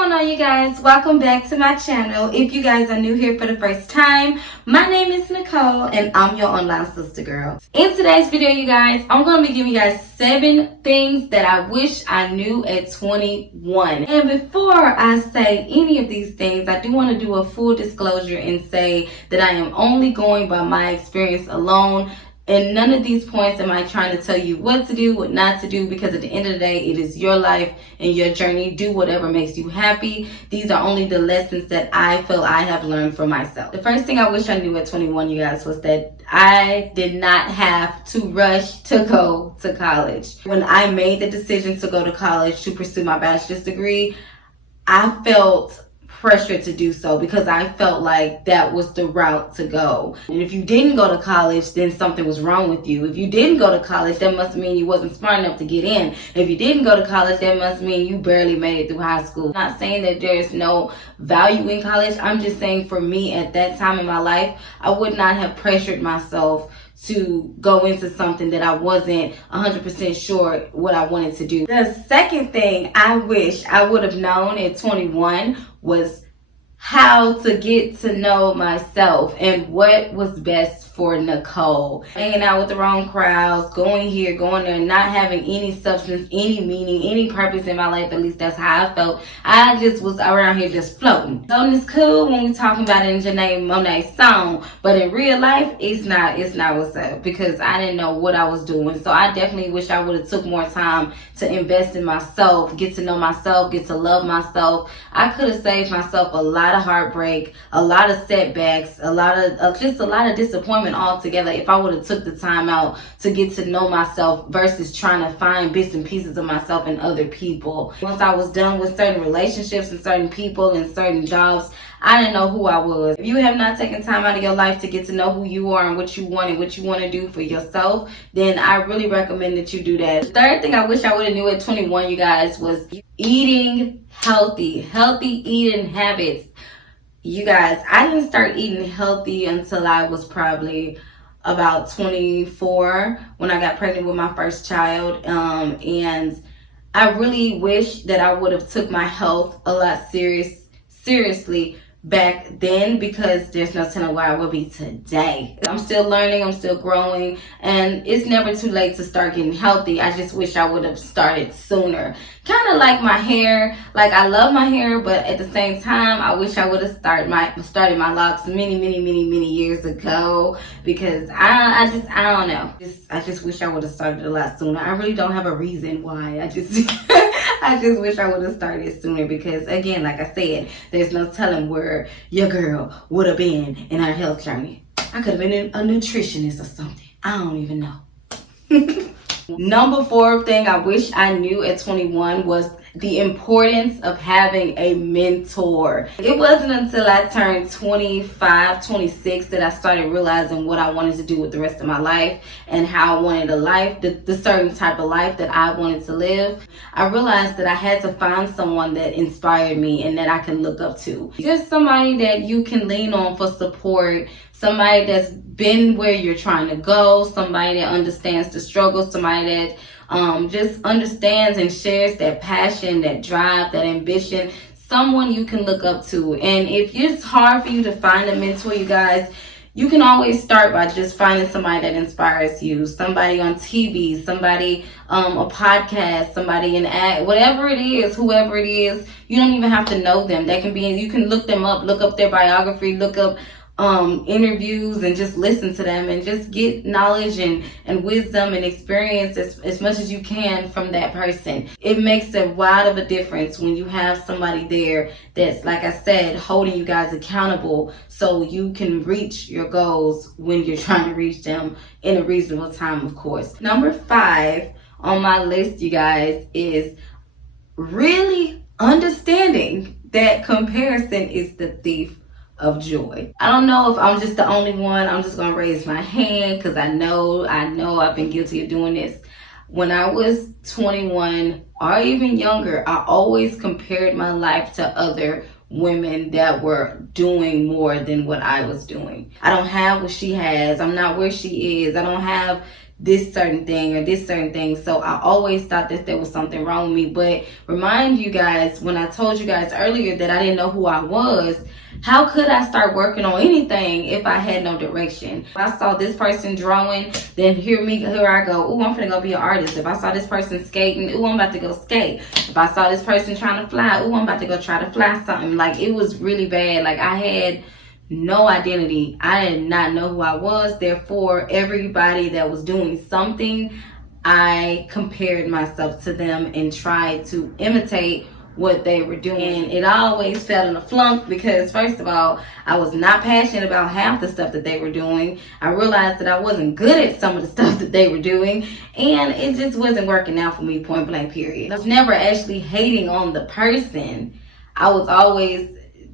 going on, you guys? Welcome back to my channel. If you guys are new here for the first time, my name is Nicole and I'm your online sister girl. In today's video, you guys, I'm going to be giving you guys 7 things that I wish I knew at 21. And before I say any of these things, I do want to do a full disclosure and say that I am only going by my experience alone. And none of these points am I trying to tell you what to do, what not to do, because at the end of the day, it is your life and your journey. Do whatever makes you happy. These are only the lessons that I feel I have learned for myself. The first thing I wish I knew at 21, you guys, was that I did not have to rush to go to college. When I made the decision to go to college to pursue my bachelor's degree, I felt pressure to do so because I felt like that was the route to go. And if you didn't go to college, then something was wrong with you. If you didn't go to college, that must mean you wasn't smart enough to get in. If you didn't go to college, that must mean you barely made it through high school. I'm not saying that there's no value in college. I'm just saying for me at that time in my life, I would not have pressured myself to go into something that I wasn't 100% sure what I wanted to do. The second thing I wish I would have known at 21 was how to get to know myself and what was best for Nicole. Hanging out with the wrong crowds, going here, going there, not having any substance, any meaning, any purpose in my life. At least that's how I felt. I just was around here just floating. So it's cool when we talking about it in Janae Monet's song, but in real life, it's not what's up, because I didn't know what I was doing. So I definitely wish I would have took more time to invest in myself, get to know myself, get to love myself. I could have saved myself a lot of heartbreak, a lot of setbacks, a lot of disappointment altogether if I would have took the time out to get to know myself versus trying to find bits and pieces of myself in other people. Once I was done with certain relationships and certain people and certain jobs, I didn't know who I was. If you have not taken time out of your life to get to know who you are and what you want and what you want to do for yourself, then I really recommend that you do that. The third thing I wish I would have knew at 21, you guys, was eating healthy eating habits. You guys, I didn't start eating healthy until I was probably about 24 when I got pregnant with my first child. And I really wish that I would have took my health a lot seriously back then, because there's no telling where I will be today. I'm still learning, I'm still growing, and it's never too late to start getting healthy. I just wish I would have started sooner. Kind of like my hair. Like, I love my hair, but at the same time, I wish I would have started my locks many years ago, because I don't know. I just wish I would have started a lot sooner. I really don't have a reason why. I just wish I would have started sooner, because again, like I said, there's no telling where your girl would have been in her health journey. I could have been a nutritionist or something. I don't even know. Number 4 thing I wish I knew at 21 was the importance of having a mentor. It wasn't until I turned 25, 26 that I started realizing what I wanted to do with the rest of my life and how I wanted a life, the certain type of life that I wanted to live. I realized that I had to find someone that inspired me and that I can look up to. Just somebody that you can lean on for support, somebody that's been where you're trying to go, somebody that understands the struggle, somebody that just understands and shares that passion, that drive, that ambition, someone you can look up to. And if it's hard for you to find a mentor, you guys, you can always start by just finding somebody that inspires you. Somebody on TV, somebody, a podcast, somebody in act, whatever it is, whoever it is. You don't even have to know them. They can be, you can look them up, look up their biography, look up interviews, and just listen to them and just get knowledge and wisdom and experience as much as you can from that person. It makes a lot of a difference when you have somebody there that's, like I said, holding you guys accountable so you can reach your goals when you're trying to reach them in a reasonable time, of course. Number 5 on my list, you guys, is really understanding that comparison is the thief of joy. I don't know if I'm just the only one. I'm just gonna raise my hand because I know I've been guilty of doing this. When I was 21 or even younger, I always compared my life to other women that were doing more than what I was doing. I don't have what she has. I'm not where she is. I don't have this certain thing or this certain thing. So I always thought that there was something wrong with me. But remind you guys, when I told you guys earlier that I didn't know who I was, how could I start working on anything if I had no direction? If I saw this person drawing, then here I go, oh, I'm gonna go be an artist. If I saw this person skating, oh, I'm about to go skate. If I saw this person trying to fly, oh, I'm about to go try to fly something. Like, it was really bad. Like, I had no identity. I did not know who I was. Therefore, everybody that was doing something, I compared myself to them and tried to imitate what they were doing. It always fell in a flunk because, first of all, I was not passionate about half the stuff that they were doing. I realized that I wasn't good at some of the stuff that they were doing, and it just wasn't working out for me, point blank period. I was never actually hating on the person. I was always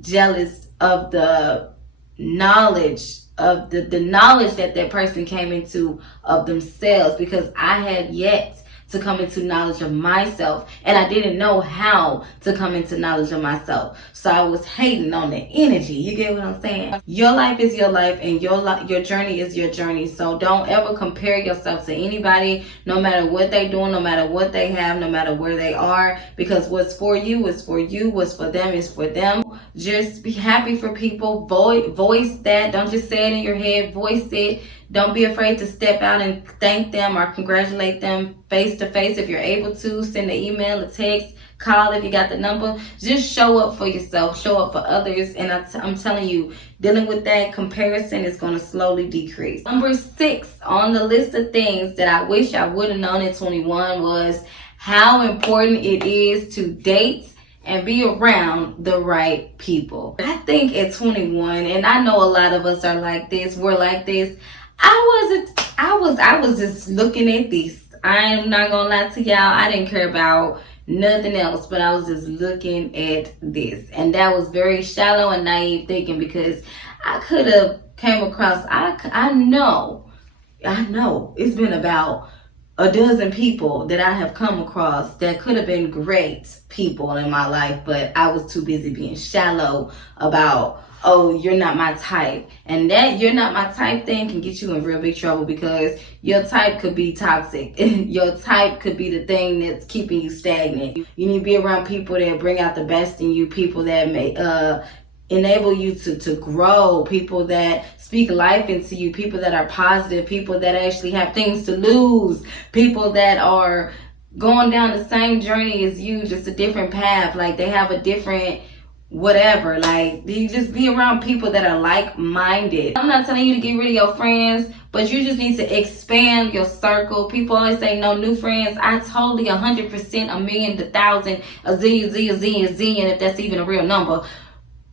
jealous of the knowledge of the knowledge that person came into of themselves, because I had yet to come into knowledge of myself, and I didn't know how to come into knowledge of myself. So I was hating on the energy. You get what I'm saying? Your life is your life, and your journey is your journey. So don't ever compare yourself to anybody, no matter what they're doing, no matter what they have, no matter where they are, because what's for you is for you, what's for them is for them. Just be happy for people. Voice that. Don't just say it in your head. Voice it. Don't be afraid to step out and thank them or congratulate them face to face if you're able to. Send an email, a text, call if you got the number. Just show up for yourself, show up for others. And I'm telling you, dealing with that comparison is going to slowly decrease. Number 6 on the list of things that I wish I would have known at 21 was how important it is to date and be around the right people. I think at 21, and I know a lot of us are like this, we're like this. I was just looking at this. I'm not gonna lie to y'all. I didn't care about nothing else, but I was just looking at this. And that was very shallow and naive thinking, because I could have came across, I know it's been about a dozen people that I have come across that could have been great people in my life, but I was too busy being shallow about, oh, you're not my type. And that you're not my type thing can get you in real big trouble, because your type could be toxic. Your type could be the thing that's keeping you stagnant. You need to be around people that bring out the best in you, people that may enable you to grow, people that speak life into you, people that are positive, people that actually have things to lose, people that are going down the same journey as you, just a different path. Like, they have a different whatever. Like, you just be around people that are like-minded. I'm not telling you to get rid of your friends, but you just need to expand your circle. People always say no new friends. I totally 100%, a million, 1,000, a zillion, if that's even a real number,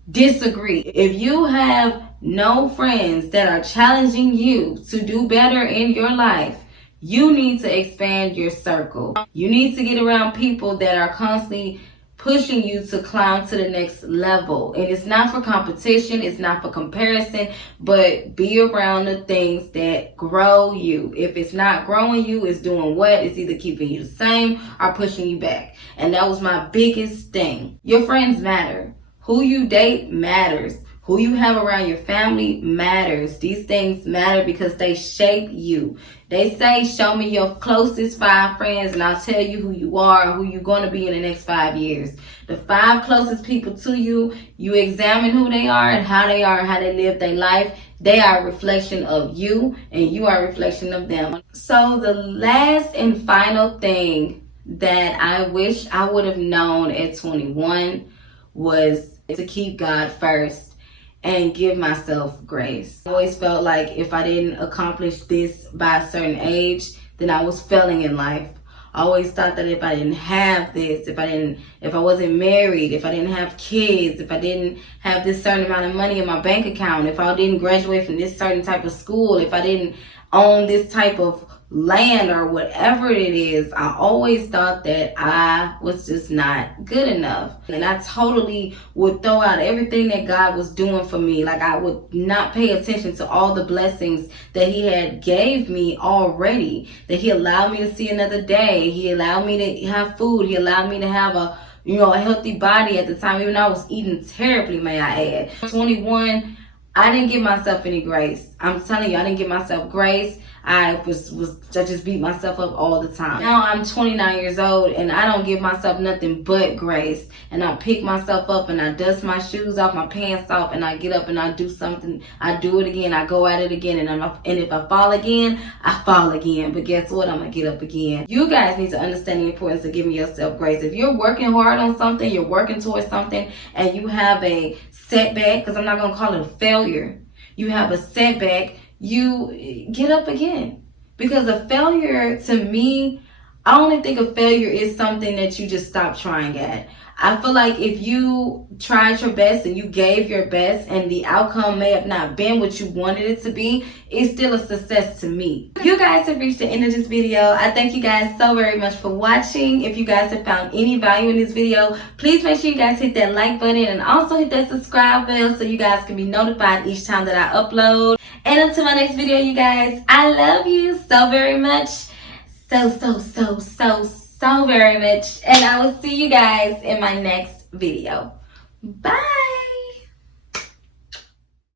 disagree. If you have no friends that are challenging you to do better in your life, you need to expand your circle. You need to get around people that are constantly pushing you to climb to the next level. And it's not for competition, it's not for comparison, but be around the things that grow you. If it's not growing you, it's doing what? It's either keeping you the same or pushing you back. And that was my biggest thing. Your friends matter. Who you date matters. Who you have around your family matters. These things matter because they shape you. They say, show me your closest 5 friends and I'll tell you who you are and who you're going to be in the next 5 years. The 5 closest people to you, you examine who they are and how they are and how they live their life. They are a reflection of you and you are a reflection of them. So the last and final thing that I wish I would have known at 21 was to keep God first and give myself grace. I always felt like if I didn't accomplish this by a certain age, then I was failing in life. I always thought that if I didn't have this, if I wasn't married, if I didn't have kids, if I didn't have this certain amount of money in my bank account, if I didn't graduate from this certain type of school, if I didn't own this type of land or whatever it is, I always thought that I was just not good enough. And I totally would throw out everything that God was doing for me. Like, I would not pay attention to all the blessings that He had gave me already, that He allowed me to see another day. He allowed me to have food. He allowed me to have a healthy body at the time, even though I was eating terribly, may I add. 21, I didn't give myself any grace. I'm telling you, I didn't give myself grace. I just beat myself up all the time. Now I'm 29 years old and I don't give myself nothing but grace. And I pick myself up and I dust my shoes off, my pants off, and I get up and I do something. I do it again. I go at it again. And if I fall again, I fall again. But guess what? I'm going to get up again. You guys need to understand the importance of giving yourself grace. If you're working hard on something, you're working towards something, and you have a setback, because I'm not going to call it a failure. You have a setback, you get up again. Because a failure, to me, I only think a failure is something that you just stop trying at. I feel like if you tried your best and you gave your best and the outcome may have not been what you wanted it to be, it's still a success to me. You guys have reached the end of this video. I thank you guys so very much for watching. If you guys have found any value in this video, please make sure you guys hit that like button and also hit that subscribe bell so you guys can be notified each time that I upload. And until my next video, you guys, I love you so very much. So very much, and I will see you guys in my next video. Bye.